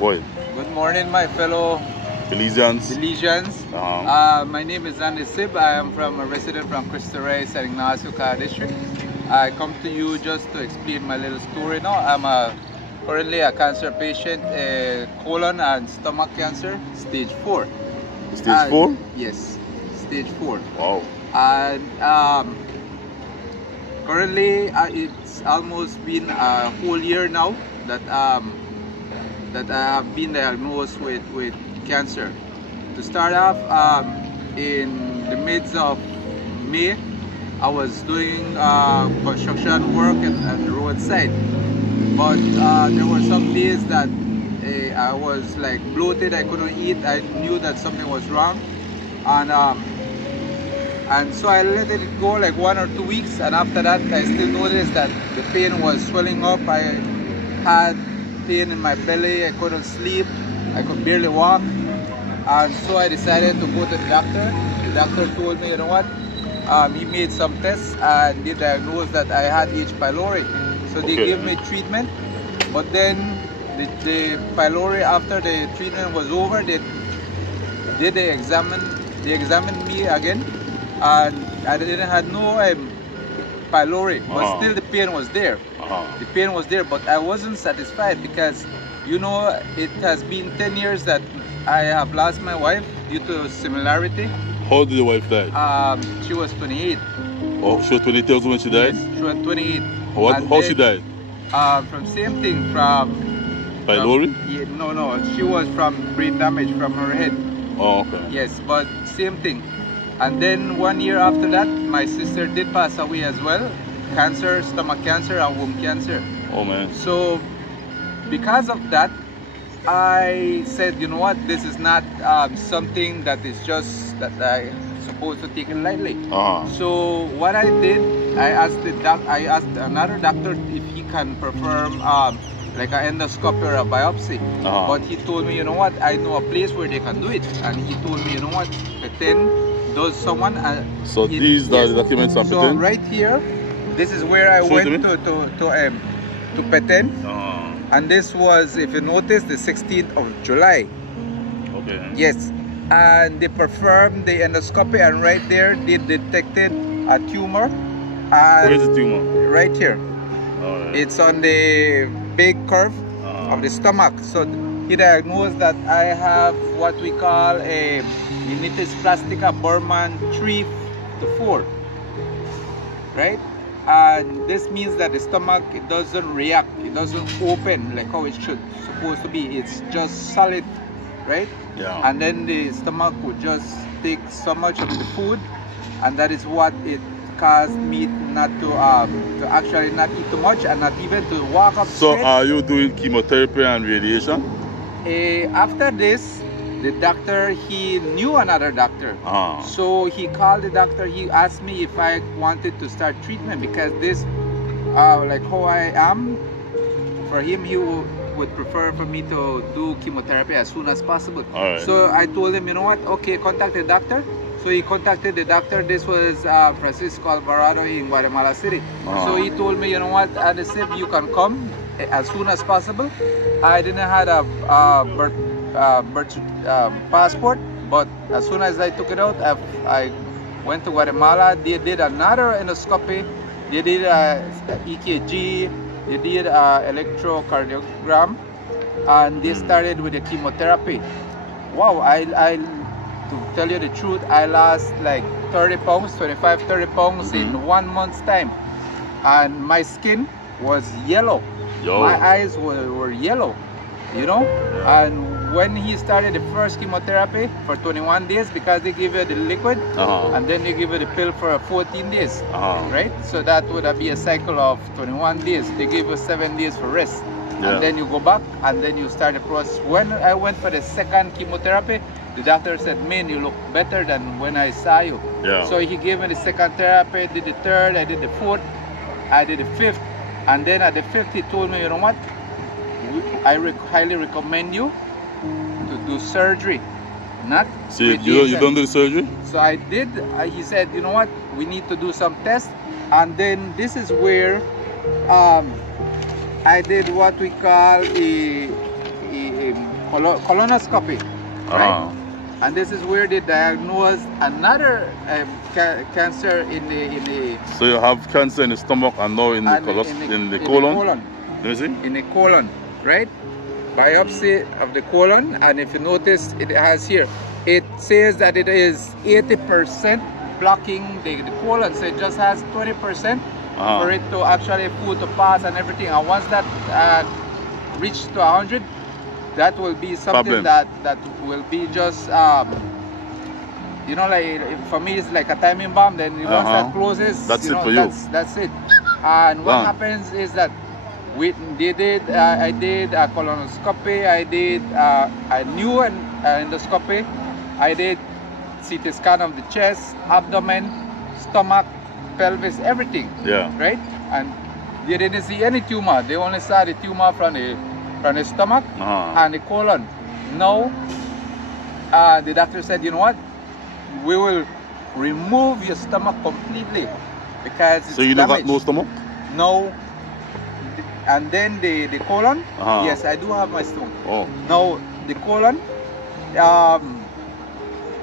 Boy. Good morning, my fellow Belizeans. My name is Andy Sib. I am a resident from Cristo Rey, St. Ignacio District. I come to you just to explain my little story now. I'm currently a cancer patient, colon and stomach cancer, stage 4. Stage 4? Yes, stage 4. Wow. And currently it's almost been a whole year now that I have been diagnosed with cancer. To start off, in the midst of May, I was doing construction work at the roadside. But there were some days that I was like bloated, I couldn't eat. I knew that something was wrong. And so I let it go like 1 or 2 weeks, and after that I still noticed that the pain was swelling up. I had pain in my belly, I couldn't sleep, I could barely walk. And so I decided to go to the doctor. The doctor told me, you know what, he made some tests and they diagnosed that I had H. pylori. So they gave me treatment, but then the pylori, after the treatment was over, they examined me again, and I didn't have no pylori, but still the pain was there. The pain was there, but I wasn't satisfied because, you know, it has been 10 years that I have lost my wife due to similarity. How old did your wife die? She was 28. Oh, she was 28 when she died? Yes, she was 28. How she died? From same thing, from pylori? No, she was from brain damage from her head. Oh, okay. Yes, but same thing. And then 1 year after that, my sister did pass away as well. Cancer, stomach cancer and womb cancer. Oh man. So because of that, I said, you know what, this is not something that is just that I supposed to take it lightly. So what I did, I asked another doctor if he can perform like an endoscopy or a biopsy. But he told me, you know what, I know a place where they can do it. And he told me, you know what, Peten does someone. So these are the documents on So Peten? right here, this is where I went to Peten. And this was, if you notice, the 16th of July. Okay. Yes. And they performed the endoscopy, and right there they detected a tumor. Where is the tumor? Right here. Right. It's on the big curve of the stomach. So he diagnosed that I have what we call a meningitis plastica Burman 3 to 4. Right? And this means that the stomach, it doesn't react, it doesn't open like how it supposed to be. It's just solid, right? Yeah. And then the stomach would just take so much of the food, and that is what it caused me not to actually not eat too much and not even to walk up So straight. are you doing chemotherapy and radiation? After this, the doctor, he knew another doctor. So he called the doctor, he asked me if I wanted to start treatment, because this, like how I am, for him, he would prefer for me to do chemotherapy as soon as possible. So I told him, you know what, okay, contact the doctor. So he contacted the doctor. This was Francisco Alvarado in Guatemala City. So he told me, you know what, I said, you can come as soon as possible. I didn't have a birth passport, but as soon as I took it out, I went to Guatemala. They did another endoscopy, they did EKG, they did electrocardiogram, and they started with the chemotherapy. Wow, to tell you the truth, I lost like 30 pounds, 25, 30 pounds in 1 month's time, and my skin was yellow. My eyes were yellow, you know. And when he started the first chemotherapy for 21 days, because they give you the liquid and then they give you the pill for 14 days, right? So that would be a cycle of 21 days. They give you 7 days for rest, and then you go back and then you start the process. When I went for the second chemotherapy, the doctor said, man, you look better than when I saw you. So he gave me the second therapy, did the third, I did the fourth, I did the fifth, and then at the fifth he told me, you know what, I highly recommend you to do surgery, not So you don't do the surgery? So I did. He said, you know what, we need to do some tests, and then this is where I did what we call a colonoscopy, right? And this is where they diagnose another cancer in the. So you have cancer in the stomach and now in the colon. Let me see. In the colon, right? Biopsy of the colon, and if you notice, it has here. It says that it is 80% blocking the colon, so it just has 20% for it to actually food to pass and everything. And once that reaches to 100. That will be something that will be just you know, like for me it's like a timing bomb. Then once that closes, that's you know, it for you. That's it. And what happens is that I did a colonoscopy, I did a new endoscopy, I did CT scan of the chest, abdomen, stomach, pelvis, everything. Yeah. Right? And they didn't see any tumor. They only saw the tumor from the stomach and the colon. Now, the doctor said, you know what? We will remove your stomach completely because it's so you damaged. don't have no stomach? No. And then the colon, yes, I do have my stomach. Now, the colon,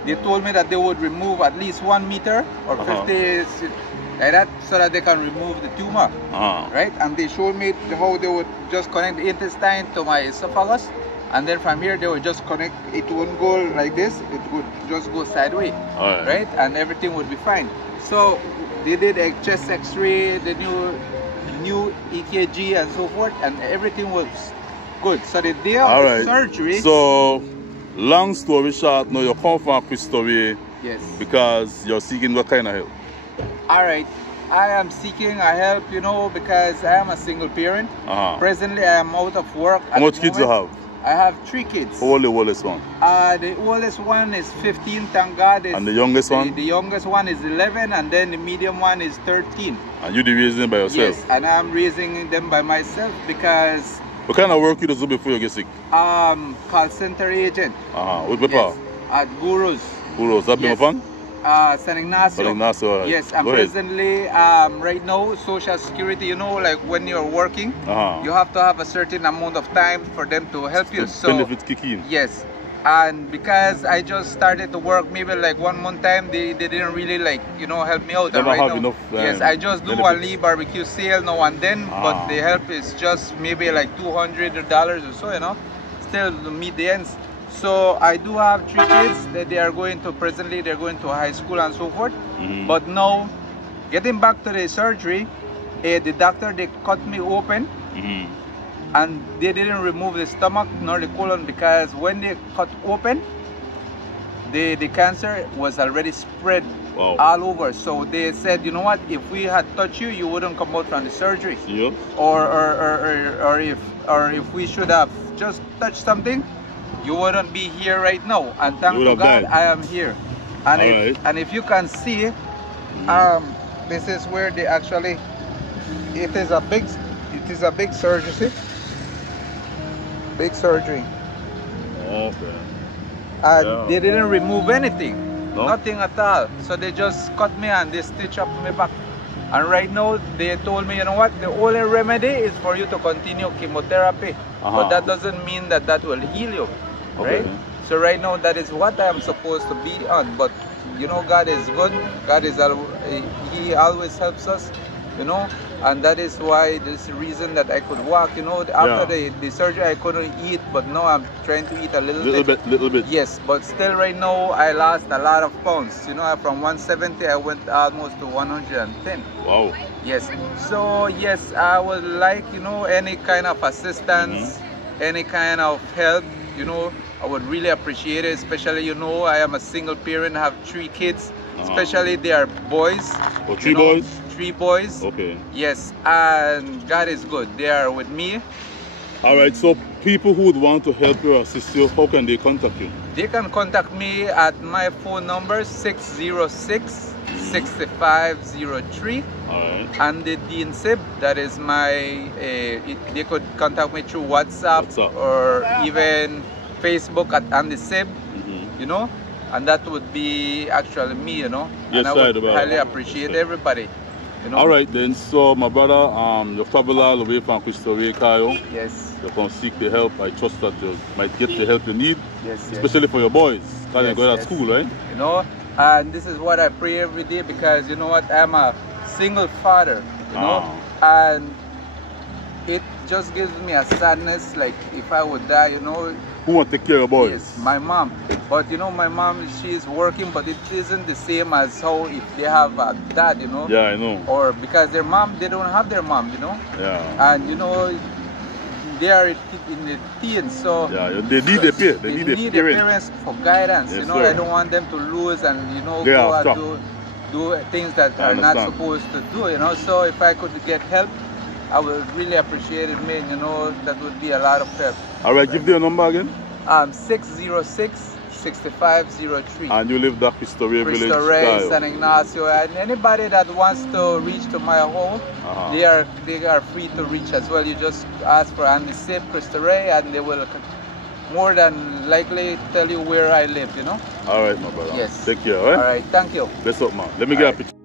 they told me that they would remove at least 1 meter or 50 like that, so that they can remove the tumor, right? And they showed me how they would just connect the intestine to my esophagus, and then from here they would just connect. It wouldn't go like this; it would just go sideways, right? And everything would be fine. So they did a chest X-ray, the new EKG, and so forth, and everything was good. So the day of the surgery. So, long story short, now you come from Cristo Rey. Yes. Because you're seeking what kind of help? All right, I am seeking a help, you know, because I am a single parent. Presently, I am out of work. How much kids you have? I have 3 kids. How old the oldest one? The oldest one is 15, thank God. And the youngest one? The youngest one is 11, and then the medium one is 13. And you raising them by yourself? Yes, and I'm raising them by myself because... What kind of work you do before you get sick? Call center agent. With Papa? Yes, at Gurus. Gurus, that been fun? San Ignacio. Yes, and presently, right now, Social Security, you know, like when you're working, you have to have a certain amount of time for them to help you. So benefits kick in. Yes, and because I just started to work maybe like 1 month time, they didn't really like, you know, help me out. Never right have now, enough yes, I just do a Lee barbecue sale now and then, but the help is just maybe like $200 or so, you know, still to meet the ends. So I do have 3 kids that they are going to, presently they're going to high school and so forth. But now, getting back to the surgery, the doctor, they cut me open and they didn't remove the stomach nor the colon because when they cut open, the cancer was already spread all over. So they said, you know what, if we had touched you, you wouldn't come out from the surgery. Yeah. Or if we should have just touched something, you wouldn't be here right now, and thank to God I am here. And if you can see, this is where they actually, it is a big surgery, see? Big surgery. Okay. And they didn't remove anything, nothing at all. So they just cut me and they stitch up my back. And right now they told me, you know what, the only remedy is for you to continue chemotherapy. But that doesn't mean that that will heal you. Right? So right now that is what I am supposed to be on, but you know, God is good. God is He always helps us, you know, and that is why this is the reason that I could walk, you know. After the surgery I couldn't eat, but now I'm trying to eat a little bit. Yes, but still right now I lost a lot of pounds, you know. From 170 I went almost to 110. Wow. Yes, so yes, I would like, you know, any kind of assistance, any kind of help, you know. I would really appreciate it, especially, you know, I am a single parent, I have 3 kids, especially they are boys. Oh, 3 boys? 3 boys. Okay. Yes, and God is good. They are with me. Alright, so people who would want to help you or assist you, how can they contact you? They can contact me at my phone number 606-6503. Alright. And the Dean Sib, that is my, they could contact me through WhatsApp. Or even Facebook at Andy Sib, you know, and that would be actually me, you know. Yes, and I would highly appreciate everybody. You know? All right then. So my brother, you travel all the way from Cristo Rey, Cayo. Yes. You come seek the help. I trust that you might get the help you need. Yes. Especially for your boys, because they go to school, right? You know, and this is what I pray every day, because you know what, I'm a single father. You know, and it just gives me a sadness, like if I would die, you know. Who want to take care of boys? Yes, my mom. But you know, my mom, she's working, but it isn't the same as how if they have a dad, you know. Yeah, I know. Or because their mom, they don't have their mom, you know. Yeah. And you know, they are in the teens, so yeah, they need their parents. They need their parents for guidance. Yes, you know, sir. I don't want them to lose and you know They go are and do things that are not supposed to do. You know, so if I could get help, I would really appreciate it, man. You know, that would be a lot of help. All right, give their number again. 606-6503. And you live that Cristo Rey village? Cristo Rey, San Ignacio, and anybody that wants to reach to my home, they are free to reach as well. You just ask for Andy Sip, Cristo Rey, and they will more than likely tell you where I live. You know. All right, my brother. Yes. Take care. All right. All right. Thank you. Bless up, man. Let me get a picture.